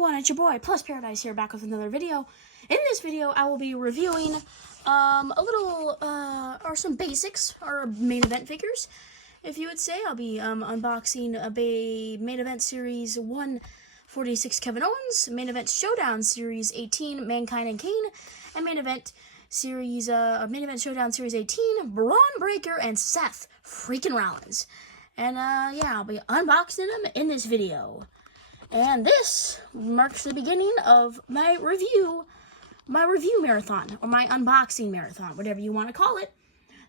everyone, it's your boy Plus Paradise here, back with another video. In this video, I will be reviewing some basics, or main event figures, if you would say. I'll be unboxing a main event series 146 Kevin Owens, main event showdown series 18 Mankind and Kane, and main event showdown series 18 Braun Breaker and Seth freaking Rollins. And yeah, I'll be unboxing them in this video. And this marks the beginning of my review marathon, or my unboxing marathon, whatever you want to call it.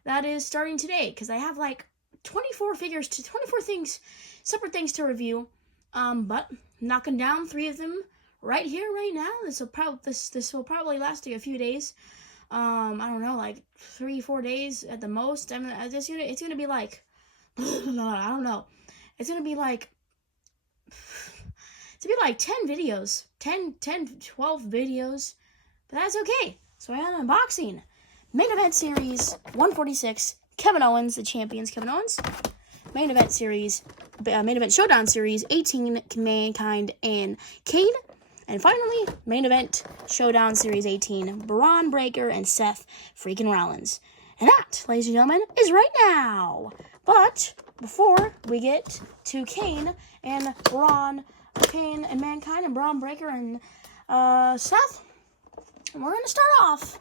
That is starting today, because I have like 24 separate things to review. But knocking down 3 of them right here, right now. This will probably last a few days. I don't know, like 3-4 days at the most. It's gonna be like, I don't know. It's gonna be like 10 videos, 12 videos, but that's okay. So I am unboxing main event series 146, Kevin Owens, the champions, Kevin Owens. Main event showdown series 18, Mankind and Kane. And finally, main event showdown series 18, Braun Breaker and Seth freaking Rollins. And that, ladies and gentlemen, is right now. But before we get to Kane and Mankind and Braun Breaker and Seth, we're going to start off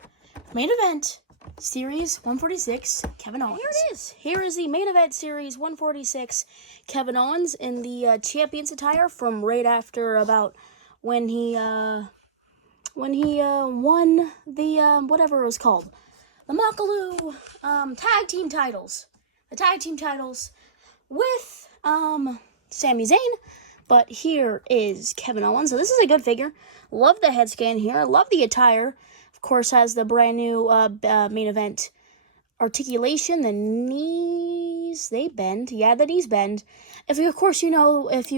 main event series 146 Kevin Owens. Here it is. Here is the main event series 146 Kevin Owens in the champions attire from right after about when he won the whatever it was called, the Makalu tag team titles. The tag team titles with Sami Zayn. But here is Kevin Owens. So this is a good figure. Love the head scan here. Love the attire. Of course, has the brand new main event articulation. The knees, they bend. Yeah, the knees bend. If you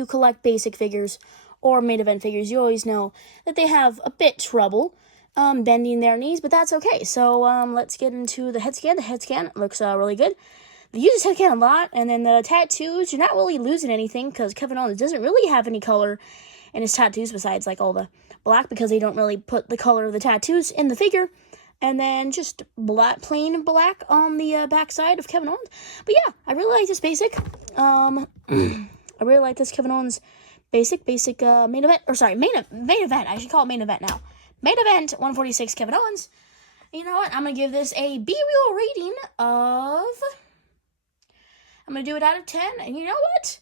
collect basic figures or main event figures, you always know that they have a bit trouble bending their knees, but that's okay. So let's get into the head scan. The head scan looks really good. They use his head scan a lot, and then the tattoos, you're not really losing anything, because Kevin Owens doesn't really have any color in his tattoos besides like all the black, because they don't really put the color of the tattoos in the figure. And then just plain black on the backside of Kevin Owens. But yeah, I really like this basic. I really like this Kevin Owens basic main event, main event. I should call it main event now. Main event 146 Kevin Owens. You know what? I'm gonna give this a B-Real rating of. I'm going to do it out of 10, and you know what?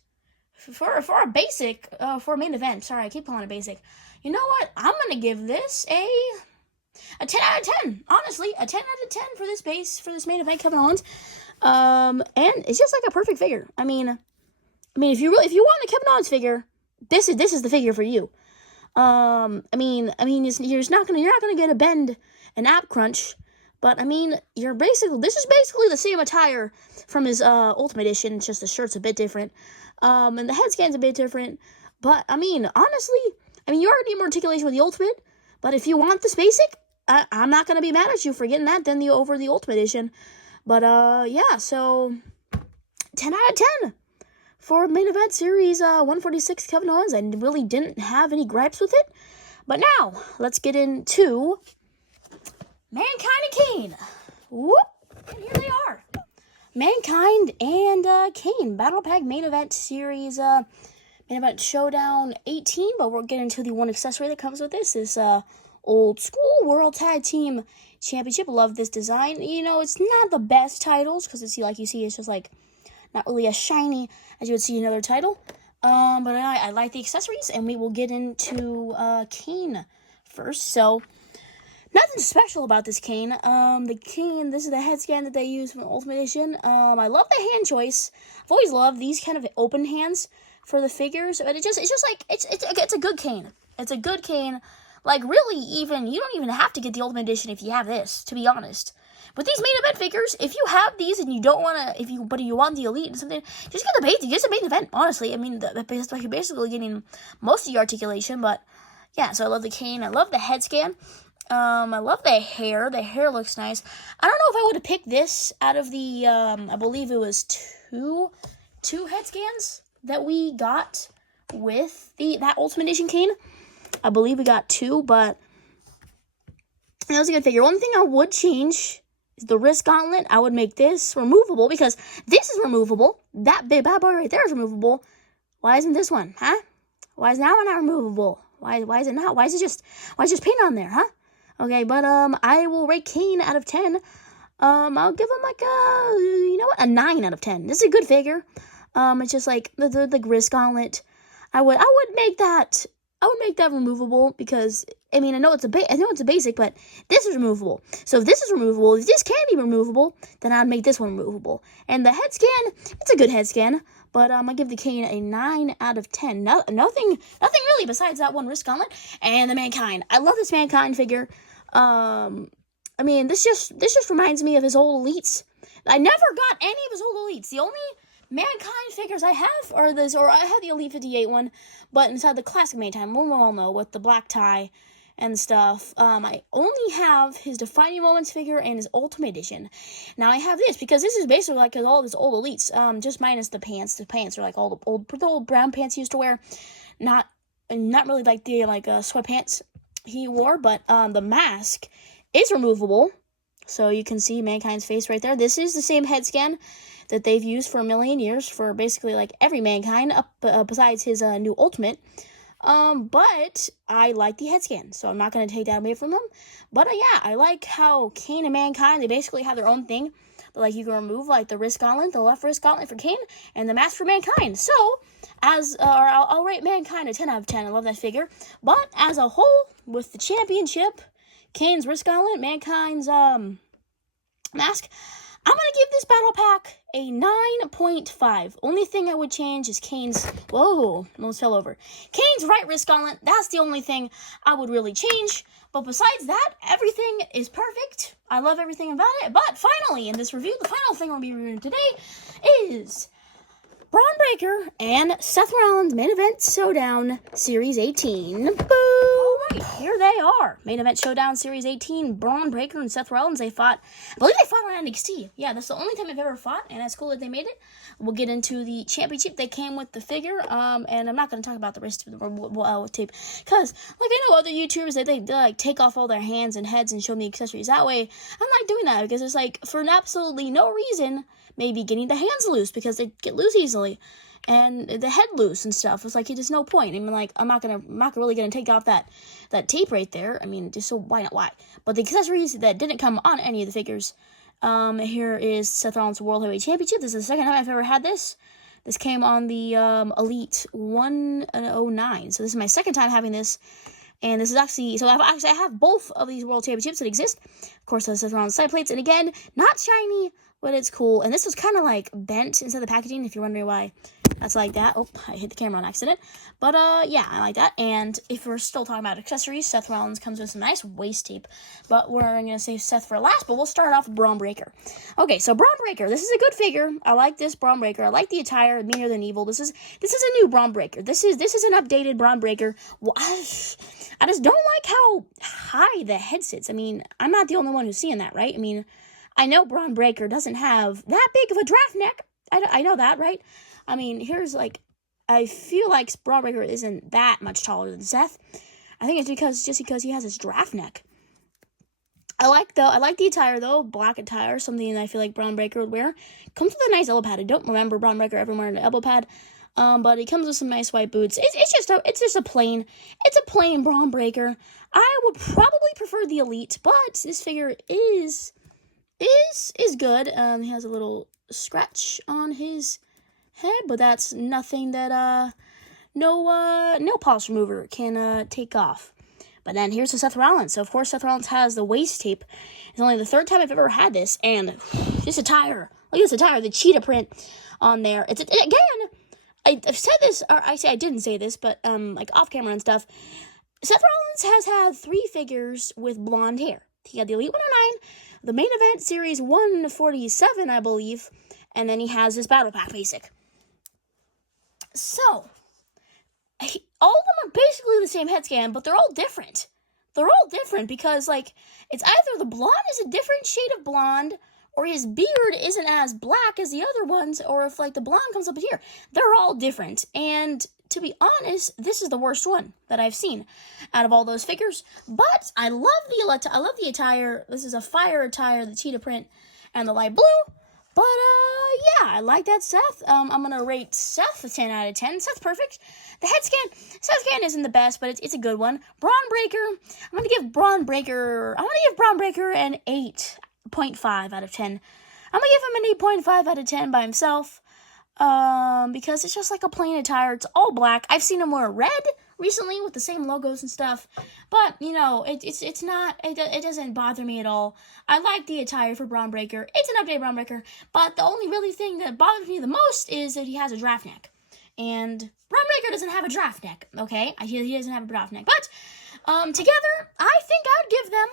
For a basic, for a main event, sorry, I keep calling it basic. You know what? I'm going to give this a 10 out of 10. Honestly, a 10 out of 10 for this main event, Kevin Owens. And it's just like a perfect figure. I mean, if you want a Kevin Owens figure, this is the figure for you. You're not gonna get a bend and ab crunch. But, this is basically the same attire from his Ultimate Edition. It's just the shirt's a bit different. And the head scan's a bit different. But, honestly, you already need more articulation with the Ultimate. But if you want this basic, I'm not going to be mad at you for getting that over the Ultimate Edition. But, yeah, so 10 out of 10 for main event series 146 Kevin Owens. I really didn't have any gripes with it. But now, let's get into Mankind and Kane. Whoop! And here they are. Mankind and Kane. Battle Pack main event series, main event showdown 18. But we're getting to the one accessory that comes with this. This old school World Tag Team Championship. Love this design. You know, it's not the best titles, because it's just like not really as shiny as you would see another title. But I like the accessories, and we will get into Kane first. So nothing special about this Kane. The Kane, this is the head scan that they use from the Ultimate Edition. I love the hand choice. I've always loved these kind of open hands for the figures, but it's a good Kane. It's a good Kane. Like, really, you don't even have to get the Ultimate Edition if you have this, to be honest. With these main event figures, if you have these and you don't want to, but you want the Elite and something, just get the basic, just a main event, honestly. You're basically getting most of the articulation, but yeah, so I love the Kane. I love the head scan. I love the hair. The hair looks nice. I don't know if I would have picked this out of the, I believe it was two head scans that we got with that Ultimate Edition Kane. I believe we got 2, but that was a good figure. One thing I would change is the wrist gauntlet. I would make this removable because this is removable. That big bad boy right there is removable. Why isn't this one, huh? Why is that one not removable? Why is it not? Why is it just paint on there, huh? Okay, but I will rate Kane out of 10. I'll give him like a 9 out of 10. This is a good figure. It's just like the wrist gauntlet. I would make that removable because I mean I know it's a basic, but this is removable. So if this is removable, if this can be removable, then I'd make this one removable. And the head scan, it's a good head scan, but I give the Kane a 9 out of 10. Nothing really besides that one wrist gauntlet and the Mankind. I love this Mankind figure. I mean this just reminds me of his old elites. I never got any of his old elites. The only Mankind figures I have are this, or I had the Elite 58 one, but inside the classic Mankind, we all know, with the black tie and stuff. I only have his Defining Moments figure and his Ultimate Edition. Now I have this because this is basically like all of his old elites, just minus the pants. The pants are like all the old brown pants he used to wear, not really like the sweatpants he wore, but the mask is removable, so you can see Mankind's face right there. This is the same head scan that they've used for a million years for basically like every Mankind besides his new Ultimate. But I like the head scan, so I'm not going to take that away from him. But yeah, I like how Kane and Mankind, they basically have their own thing. Like you can remove like the wrist gauntlet, the left wrist gauntlet for Kane, and the mask for Mankind. So I'll rate Mankind a 10 out of 10. I love that figure. But as a whole, with the championship, Kane's wrist gauntlet, Mankind's mask, I'm going to give this battle pack a 9.5. Only thing I would change is Kane's... Whoa, almost fell over. Kane's right wrist gauntlet. That's the only thing I would really change. But besides that, everything is perfect. I love everything about it. But finally, in this review, the final thing I'll be reviewing today is Bron Breakker and Seth Rollins Main Event Showdown Series 18. Boom! Alright, here they are. Main Event Showdown Series 18. Bron Breakker and Seth Rollins, I believe they fought on NXT. Yeah, that's the only time I've ever fought, and it's cool that they made it. We'll get into the championship. They came with the figure, and I'm not going to talk about the rest of the tape, because, like, I know other YouTubers, they like, take off all their hands and heads and show me accessories. That way, I'm not doing that, because it's like, for absolutely no reason, maybe getting the hands loose, because they get loose easily, and the head loose and stuff. It's like, there's no point. I mean, like, I'm not really gonna take off that tape right there. I mean, just so why not? Why? But the accessories that didn't come on any of the figures. Here is Seth Rollins World Heavyweight Championship. This is the second time I've ever had this. This came on the Elite 109. So this is my second time having this. And this is actually, so I have both of these World Championships that exist. Of course, the Seth Rollins side plates. And again, not shiny, but it's cool. And this was kind of like bent inside the packaging, if you're wondering why that's like that. Oh, I hit the camera on accident. But yeah, I like that. And if we're still talking about accessories, Seth Rollins comes with some nice waist tape. But we're going to save Seth for last, but we'll start off with Bron Breakker. Okay, so Bron Breakker, this is a good figure. I like this Bron Breakker. I like the attire, Meaner Than Evil. This is a new Bron Breakker. This is an updated Bron Breakker. Well, I just don't like how high the head sits. I mean, I'm not the only one who's seeing that, right? I mean, I know Bron Breakker doesn't have that big of a draft neck. I know that, right? I mean, here's like, I feel like Bron Breakker isn't that much taller than Seth. I think it's just because he has his draft neck. I like the attire though, black attire, something that I feel like Bron Breakker would wear. Comes with a nice elbow pad. I don't remember Bron Breakker ever wearing an elbow pad. But it comes with some nice white boots. It's just a plain Bron Breakker. I would probably prefer the Elite, but this figure is good. He has a little scratch on his head, but that's nothing that no nail polish remover can take off. But then here's the Seth Rollins. So of course Seth Rollins has the waist tape. It's only the third time I've ever had this, and this attire. Look at this attire, the cheetah print on there. Again, I've said this, or I didn't say this, but like off camera and stuff. Seth Rollins has had 3 figures with blonde hair. He had the Elite 109, the Main Event Series 147, I believe, and then he has this Battle Pack Basic. So, all of them are basically the same head scan, but they're all different. They're all different because, like, it's either the blonde is a different shade of blonde, or his beard isn't as black as the other ones, or if, like, the blonde comes up here. They're all different, and to be honest, this is the worst one that I've seen out of all those figures. But I love the attire. This is a fire attire, the cheetah print, and the light blue. But yeah, I like that Seth. I'm gonna rate Seth a 10 out of 10. Seth's perfect. The head scan, Seth scan isn't the best, but it's a good one. Braun Breaker, I'm gonna give Braun Breaker an 8.5 out of 10. I'm gonna give him an 8.5 out of 10 by himself. Because it's just like a plain attire. It's all black. I've seen him wear red recently with the same logos and stuff, but you know, it doesn't bother me at all. I like the attire for Braun Breaker. It's an updated Braun Breaker, but the only really thing that bothers me the most is that he has a draft neck, and Braun Breaker doesn't have a draft neck. Okay, he doesn't have a draft neck, but together, I think I'd give them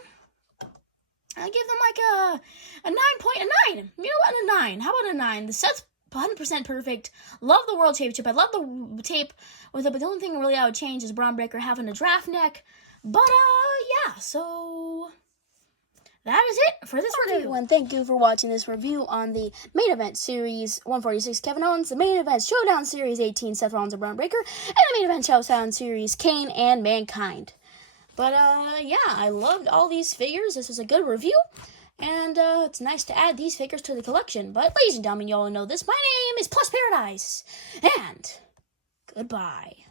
like a 9.9. You know what? A 9. How about a 9? The set's 100% perfect. Love the World Championship. I love the tape with it, but the only thing really I would change is Braun Breaker having a draft neck. But yeah, so that is it for this review. Everyone, thank you for watching this review on the main event series 146 Kevin Owens, the main event Showdown series 18 Seth Rollins and Braun Breaker, and the main event Showdown series Kane and Mankind. But yeah, I loved all these figures. This was a good review. And it's nice to add these figures to the collection. But ladies and gentlemen, you all know this. My name is Plus Paradise. And goodbye.